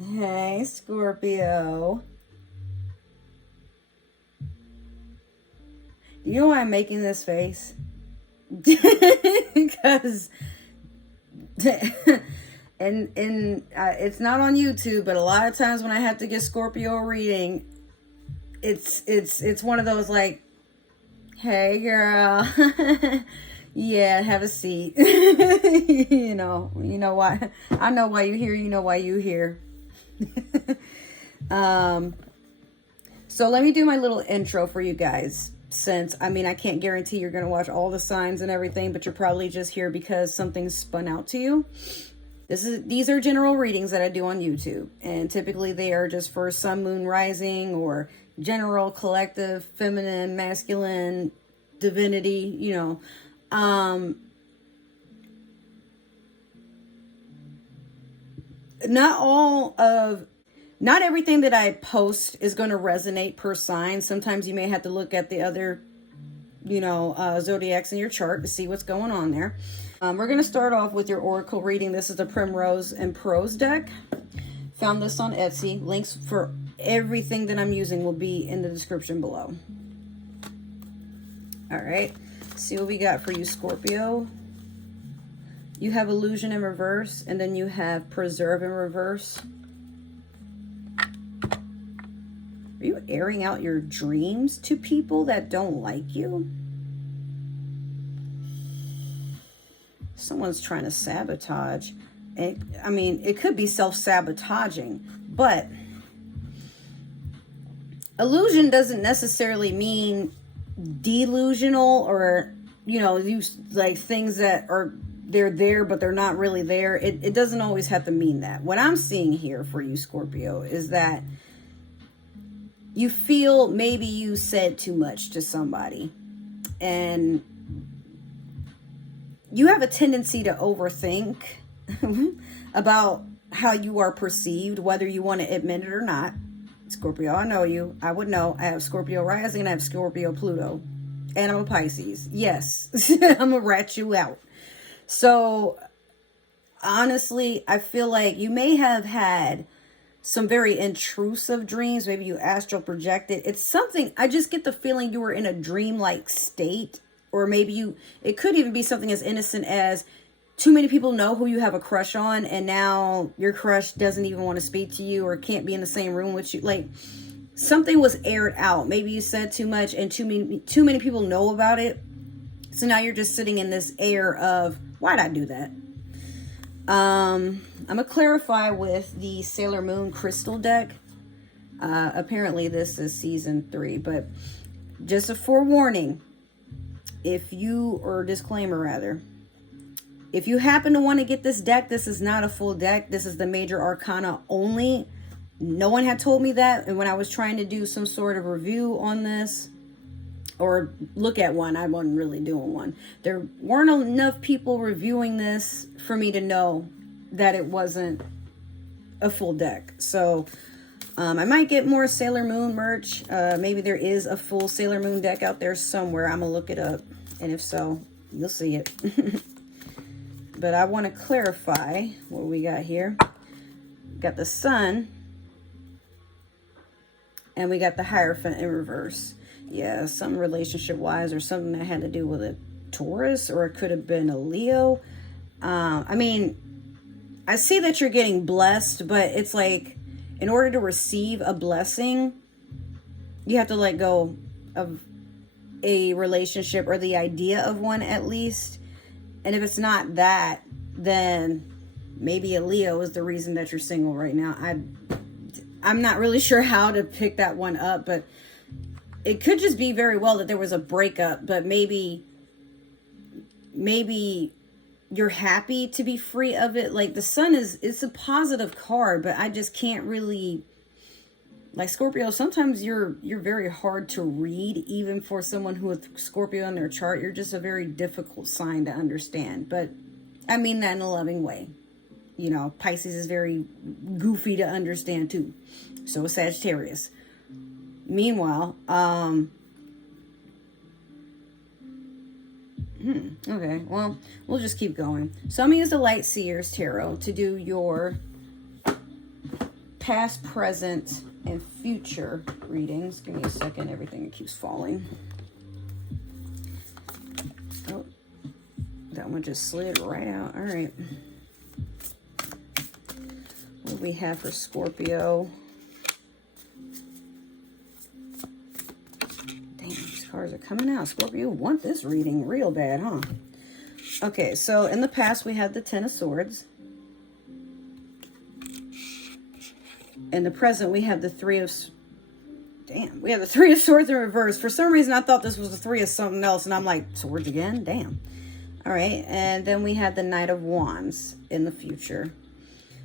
Hey, Scorpio. Do you know why I'm making this face? Because and it's not on YouTube, but a lot of times when I have to get Scorpio reading, it's one of those like, hey girl, yeah, have a seat. You know why. I know why you're here. You know why you're here. So let me do my little intro for you guys. Since, I mean, I can't guarantee you're going to watch all the signs and everything, but you're probably just here because something's spun out to you. These are general readings that I do on YouTube, and typically they are just for sun, moon, rising, or general, collective, feminine, masculine, divinity, not everything that I post is going to resonate per sign. Sometimes you may have to look at the other, zodiacs in your chart to see what's going on there. We're going to start off with your oracle reading. This is the Primrose and Prose deck. Found this on Etsy. Links for everything that I'm using will be in the description below. All right. See what we got for you, Scorpio. You have Illusion in reverse, and then you have Preserve in reverse. Are you airing out your dreams to people that don't like you? Someone's trying to sabotage. It could be self-sabotaging, but illusion doesn't necessarily mean delusional or, like things that are, they're there, but they're not really there. It doesn't always have to mean that. What I'm seeing here for you, Scorpio, is that you feel maybe you said too much to somebody, and you have a tendency to overthink about how you are perceived, whether you want to admit it or not. Scorpio, I know you. I would know. I have Scorpio rising and I have Scorpio Pluto. And I'm a Pisces. Yes. I'm going to rat you out. So, honestly, I feel like you may have had some very intrusive dreams. Maybe you astral projected. It's something, I just get the feeling you were in a dreamlike state. Or maybe it could even be something as innocent as too many people know who you have a crush on, and now your crush doesn't even want to speak to you or can't be in the same room with you. Like, something was aired out. Maybe you said too much and too many people know about it. So now you're just sitting in this air of, why'd I do that? I'm going to clarify with the Sailor Moon crystal deck. Apparently this is season 3, but just a forewarning. Disclaimer rather, if you happen to want to get this deck, this is not a full deck. This is the major arcana only. No one had told me that. And when I was trying to do some sort of review on this or look at one, I wasn't really doing one. There weren't enough people reviewing this for me to know that it wasn't a full deck. So I might get more Sailor Moon merch. Maybe there is a full Sailor Moon deck out there somewhere. I'm going to look it up. And if so, you'll see it. But I want to clarify what we got here. We got the Sun. And we got the Hierophant in reverse. Yeah, something relationship-wise or something that had to do with a Taurus. Or it could have been a Leo. I see that you're getting blessed. But it's like, in order to receive a blessing, you have to let go of a relationship or the idea of one at least. And if it's not that, then maybe a Leo is the reason that you're single right now. I'm not really sure how to pick that one up, but it could just be very well that there was a breakup, but maybe you're happy to be free of it. Like the Sun it's a positive card, but I just can't really, like Scorpio, sometimes you're very hard to read, even for someone who has Scorpio in their chart. You're just a very difficult sign to understand. But I mean that in a loving way. Pisces is very goofy to understand too. So is Sagittarius. Meanwhile, okay, well, we'll just keep going. So I'm going to use the Light Seers Tarot to do your past, present, and future readings. Give me a second. Everything keeps falling. Oh, that one just slid right out. All right. What do we have for Scorpio? Damn, these cards are coming out. Scorpio, you want this reading real bad, huh? Okay, so in the past, we had the Ten of Swords. In the present, we have the Three of... Damn, we have the Three of Swords in reverse. For some reason, I thought this was the Three of something else, and I'm like, swords again? Damn. All right, and then we had the Knight of Wands in the future.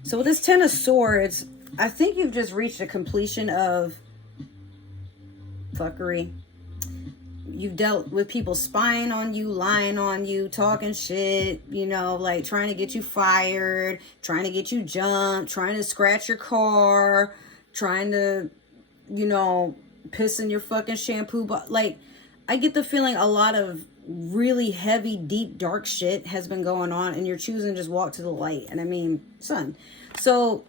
So with this Ten of Swords, I think you've just reached a completion of fuckery. You've dealt with people spying on you, lying on you, talking shit, you know, like trying to get you fired, trying to get you jumped, trying to scratch your car, trying to, you know, piss in your fucking shampoo. But like, I get the feeling a lot of really heavy, deep, dark shit has been going on, and you're choosing to just walk to the light. And I mean, son, so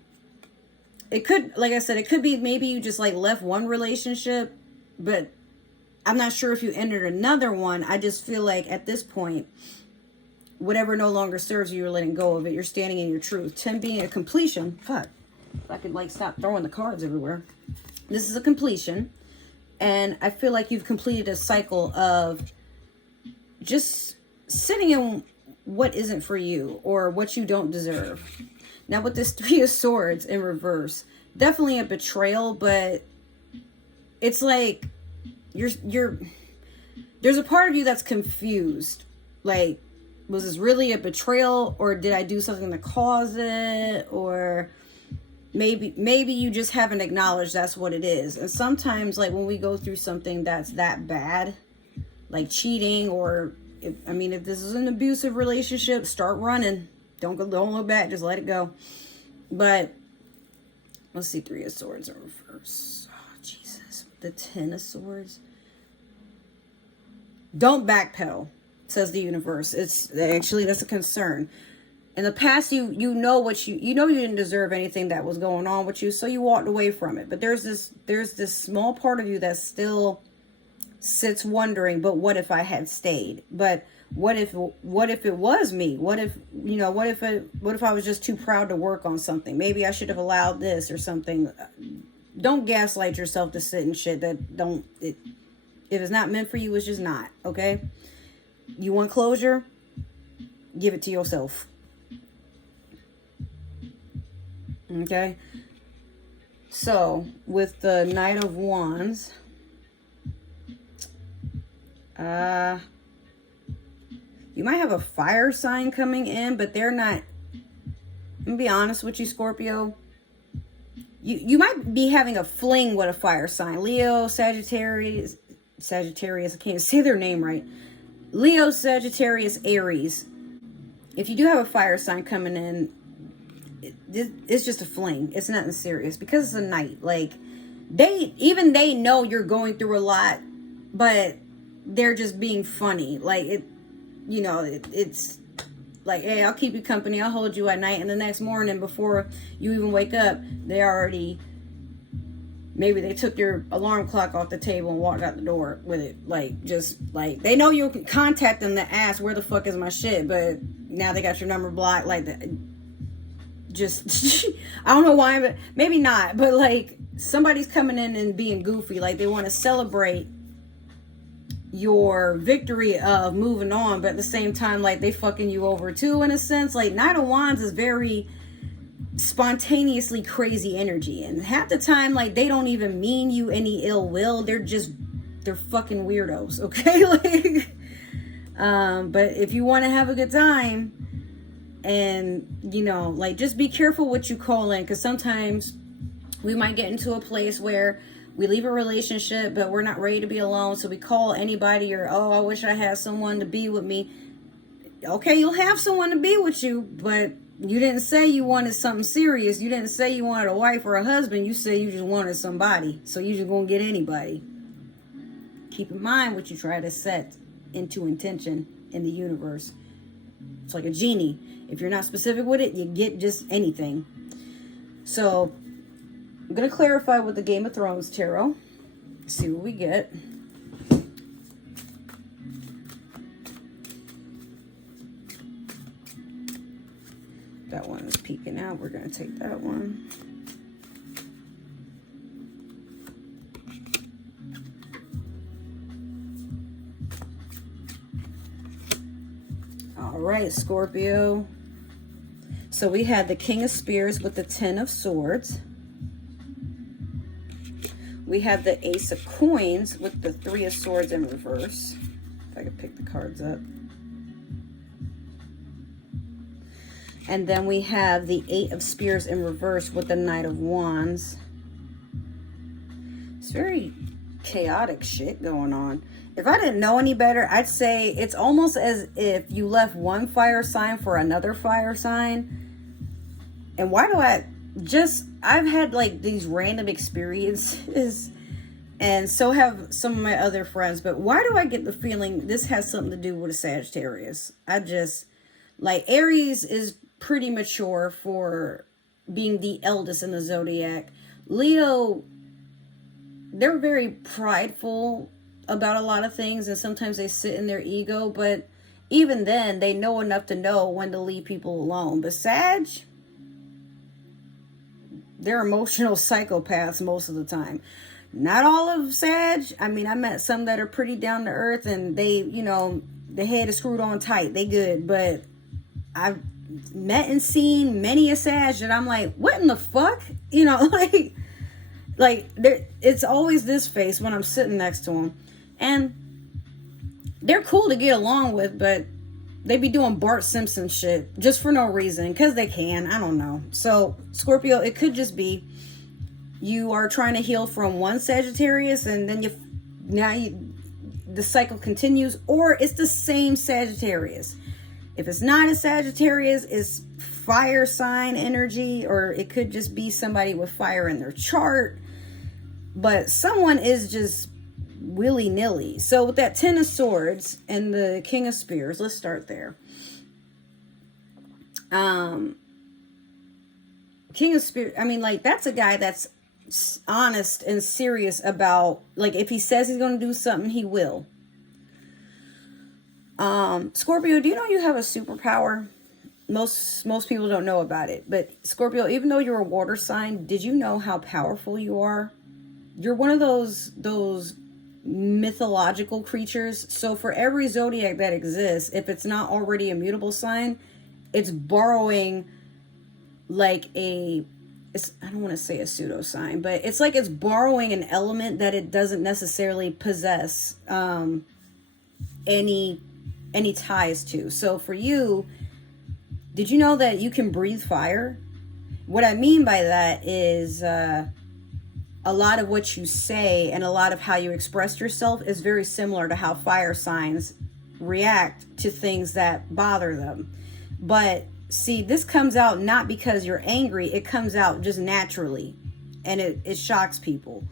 it could, like I said, it could be maybe you just like left one relationship, but I'm not sure if you entered another one. I just feel like at this point, whatever no longer serves you, you're letting go of it. You're standing in your truth. 10 being a completion. Fuck. I could like stop throwing the cards everywhere. This is a completion. And I feel like you've completed a cycle of just sitting in what isn't for you or what you don't deserve. Now with this Three of Swords in reverse, definitely a betrayal, but it's like there's a part of you that's confused. Like, was this really a betrayal, or did I do something to cause it? Or maybe you just haven't acknowledged that's what it is. And sometimes, like, when we go through something that's that bad, like cheating, or if this is an abusive relationship, start running. Don't look back, just let it go. But let's see, Three of Swords in reverse. Oh, Jesus. The Ten of Swords. Don't backpedal, says the universe. It's actually, that's a concern. In the past, you know what you didn't deserve anything that was going on with you, so you walked away from it. But there's this small part of you that still sits wondering, but what if I had stayed? But what if it was me? What if I was just too proud to work on something? Maybe I should have allowed this or something. Don't gaslight yourself to sit in shit if it's not meant for you, it's just not, okay? You want closure? Give it to yourself. Okay? So, with the Knight of Wands, you might have a fire sign coming in, but they're not. I'm gonna be honest with you, Scorpio. You might be having a fling with a fire sign. Leo, Sagittarius, I can't say their name right. Leo, Sagittarius, Aries. If you do have a fire sign coming in, it's just a fling. It's nothing serious because it's a night. Like, they know you're going through a lot, but they're just being funny. Like, it's like, hey, I'll keep you company. I'll hold you at night. And the next morning, before you even wake up, maybe they took your alarm clock off the table and walked out the door with it. Like, just like, they know you'll contact them to ask, where the fuck is my shit? But now they got your number blocked. Like, just, I don't know why, but maybe not. But like, somebody's coming in and being goofy. Like, they want to celebrate your victory of moving on, but at the same time, like, they fucking you over too, in a sense. Like, Knight of Wands is very spontaneously crazy energy, and half the time, like, they don't even mean you any ill will. They're fucking weirdos, okay? Like, but if you want to have a good time, and like, just be careful what you call in, because sometimes we might get into a place where we leave a relationship, but we're not ready to be alone, so we call anybody, or, oh, I wish I had someone to be with me. Okay, you'll have someone to be with you, but you didn't say you wanted something serious. You didn't say you wanted a wife or a husband. You said you just wanted somebody. So you just gonna get anybody. Keep in mind what you try to set into intention in the universe. It's like a genie. If you're not specific with it, you get just anything. So I'm going to clarify with the Game of Thrones tarot. See what we get. That one is peeking out. We're going to take that one. All right, Scorpio. So we had the King of Spears with the Ten of Swords. We have the Ace of Coins with the Three of Swords in reverse. If I could pick the cards up. And then we have the Eight of Spears in reverse with the Knight of Wands. It's very chaotic shit going on. If I didn't know any better, I'd say it's almost as if you left one fire sign for another fire sign. And why do I've had like these random experiences, and so have some of my other friends, but why do I get the feeling this has something to do with a Sagittarius? Like, Aries is pretty mature for being the eldest in the zodiac. Leo, they're very prideful about a lot of things, and sometimes they sit in their ego, but even then, they know enough to know when to leave people alone. But Sag, they're emotional psychopaths most of the time. Not all of Sag. I mean, I met some that are pretty down to earth, and they, you know, the head is screwed on tight. They good, but I've met and seen many a Sag that I'm like, what in the fuck? You know, like it's always this face when I'm sitting next to them. And they're cool to get along with, but they be doing Bart Simpson shit just for no reason, because they can. I don't know. So, Scorpio, it could just be you are trying to heal from one Sagittarius, and then the cycle continues, or it's the same Sagittarius. If it's not a Sagittarius, it's fire sign energy, or it could just be somebody with fire in their chart. But someone is just willy-nilly. So with that Ten of Swords and the King of Spears, let's start there. King of Spears, I mean, like, that's a guy that's honest and serious about, like, if he says he's going to do something, he will. Scorpio, do you know you have a superpower? Most people don't know about it, but Scorpio, even though you're a water sign, did you know how powerful you are? You're one of those mythological creatures. So for every zodiac that exists, if it's not already a mutable sign, it's borrowing like I don't want to say a pseudo sign, but it's like it's borrowing an element that it doesn't necessarily possess any ties to. So for you, did you know that you can breathe fire? What I mean by that is a lot of what you say and a lot of how you express yourself is very similar to how fire signs react to things that bother them. But see, this comes out not because you're angry. It comes out just naturally, and it shocks people.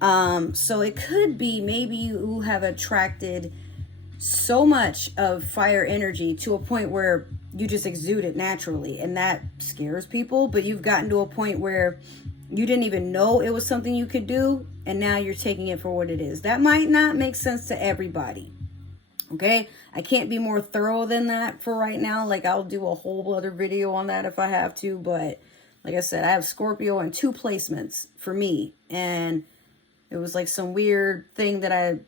So it could be maybe you have attracted so much of fire energy to a point where you just exude it naturally, and that scares people. But you've gotten to a point where you didn't even know it was something you could do, and now you're taking it for what it is. That might not make sense to everybody. Okay, I can't be more thorough than that for right now. Like, I'll do a whole other video on that if I have to, but like I said, I have Scorpio in 2 placements for me, and it was like some weird thing that I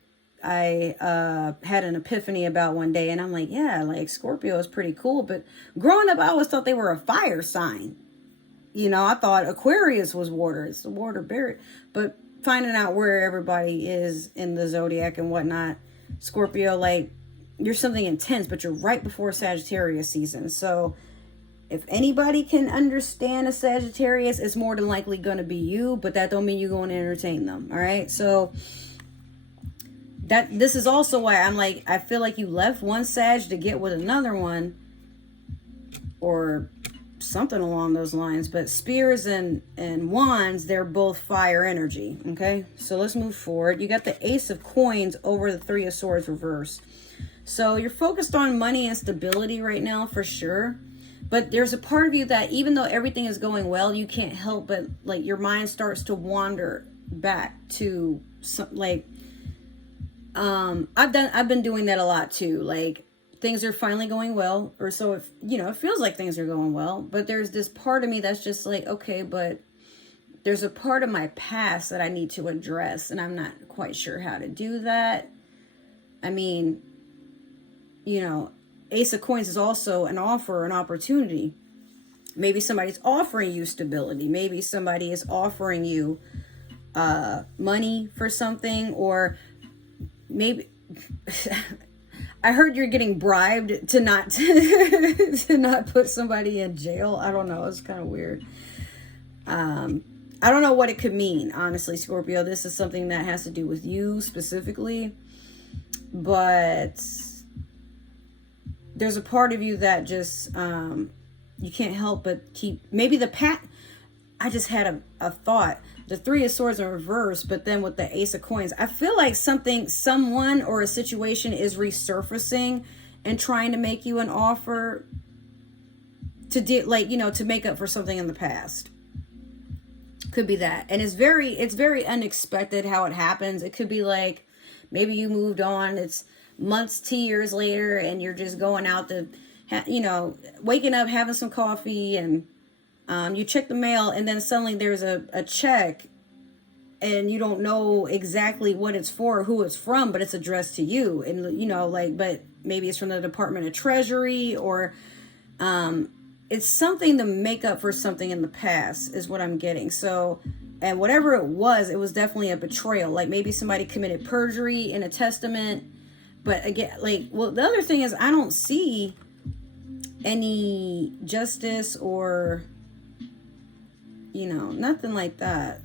had an epiphany about one day, and I'm like, yeah, like Scorpio is pretty cool. But growing up, I always thought they were a fire sign. You know, I thought Aquarius was water. It's the water bear. But finding out where everybody is in the zodiac and whatnot, Scorpio, like, you're something intense, but you're right before Sagittarius season. So if anybody can understand a Sagittarius, it's more than likely going to be you, but that don't mean you're going to entertain them. All right. So this is also why I'm like, I feel like you left one Sag to get with another one, or something along those lines. But Spears and Wands, they're both fire energy. Okay, so let's move forward. You got the Ace of Coins over the Three of Swords reverse. So you're focused on money and stability right now for sure, But there's a part of you that even though everything is going well, you can't help but like your mind starts to wander back to some, like, I've been doing that a lot too. Like, things are finally going well, or so if it feels like things are going well, but there's this part of me that's just like, okay, but there's a part of my past that I need to address, and I'm not quite sure how to do that. I mean, Ace of Coins is also an offer, an opportunity. Maybe somebody's offering you stability. Maybe somebody is offering you money for something, or maybe I heard you're getting bribed to not to not put somebody in jail. I don't know. It's kind of weird. I don't know what it could mean, honestly, Scorpio. This is something that has to do with you specifically, but there's a part of you that just you can't help but keep, maybe I just had a thought. The Three of Swords in reverse, but then with the Ace of Coins, I feel like someone or a situation is resurfacing and trying to make you an offer to to make up for something in the past. Could be that. And it's very unexpected how it happens. It could be like, maybe you moved on, it's months to years later, and you're just going out to, waking up, having some coffee, and you check the mail, and then suddenly there's a check, and you don't know exactly what it's for or who it's from, but it's addressed to you. And, but maybe it's from the Department of Treasury, or it's something to make up for something in the past is what I'm getting. So, and whatever it was definitely a betrayal. Like, maybe somebody committed perjury in a testament. But again, the other thing is, I don't see any justice or, nothing like that.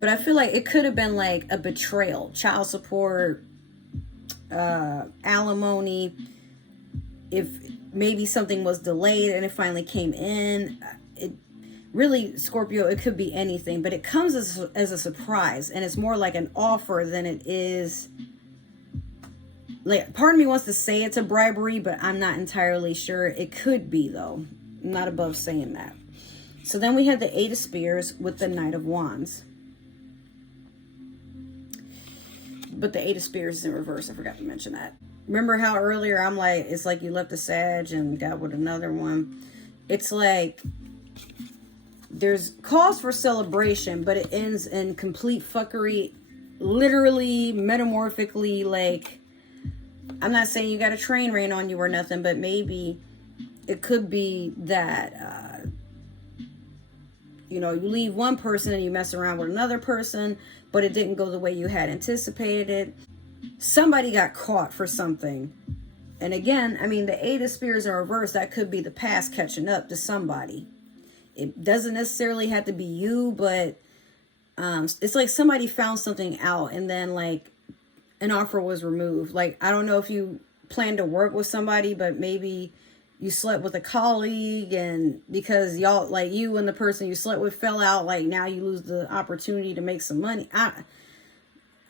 But I feel like it could have been like a betrayal, child support, alimony. If maybe something was delayed and it finally came in, it really, Scorpio, it could be anything, but it comes as a surprise, and it's more like an offer than it is. Like, part of me wants to say it's a bribery, but I'm not entirely sure. It could be, though. I'm not above saying that. So then we have the Eight of Spears with the Knight of Wands. But the Eight of Spears is in reverse. I forgot to mention that. Remember how earlier I'm like, it's like you left a Sag and got with another one. It's like there's cause for celebration, but it ends in complete fuckery, literally, metamorphically. Like, I'm not saying you got a train rain on you or nothing, but maybe it could be that, you leave one person and you mess around with another person, but it didn't go the way you had anticipated it. Somebody got caught for something. And again, I mean, the Eight of Spears in reverse, that could be the past catching up to somebody. It doesn't necessarily have to be you, but it's like somebody found something out, and then like an offer was removed. Like, I don't know if you plan to work with somebody, but maybe you slept with a colleague, and because y'all, like, you and the person you slept with fell out, like, now you lose the opportunity to make some money. I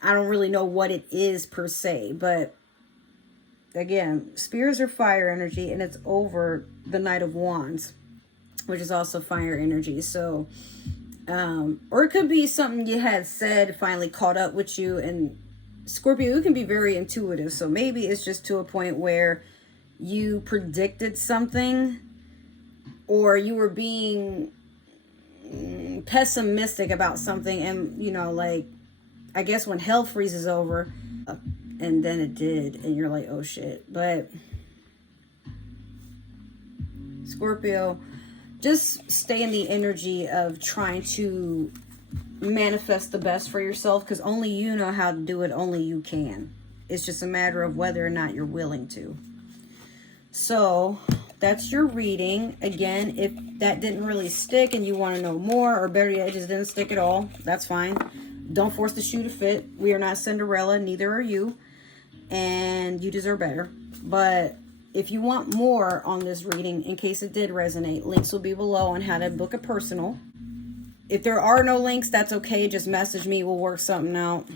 don't really know what it is per se, but again, spears are fire energy, and it's over the Knight of Wands, which is also fire energy. So, or it could be something you had said finally caught up with you. And Scorpio, you can be very intuitive. So maybe it's just to a point where you predicted something, or you were being pessimistic about something, and like, I guess when hell freezes over, and then it did, and you're like, oh shit. But Scorpio, just stay in the energy of trying to manifest the best for yourself, because only you know how to do it. Only you can. It's just a matter of whether or not you're willing to. So that's your reading. Again, if that didn't really stick and you want to know more, or better yet, it just didn't stick at all, that's fine. Don't force the shoe to fit. We are not Cinderella, neither are you, and you deserve better. But if you want more on this reading, in case it did resonate, links will be below on how to book a personal. If there are no links, that's okay. Just message me. We'll work something out.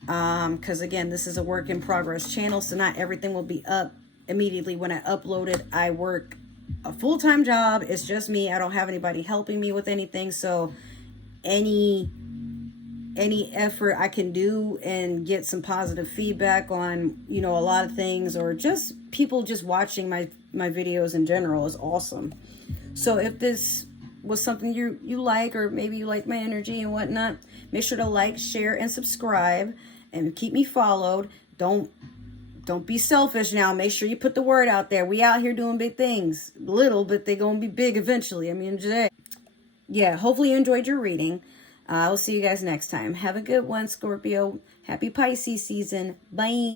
Because again, this is a work in progress channel, so not everything will be up immediately when I upload it. I work a full-time job. It's just me. I don't have anybody helping me with anything. So any effort I can do and get some positive feedback on, you know, a lot of things, or just people just watching my videos in general, is awesome. So if this was something you like, or maybe you like my energy and whatnot, make sure to like, share, and subscribe, and keep me followed. Don't be selfish now. Make sure you put the word out there. We out here doing big things. Little, but they're going to be big eventually. I mean, yeah, hopefully you enjoyed your reading. I will see you guys next time. Have a good one, Scorpio. Happy Pisces season. Bye.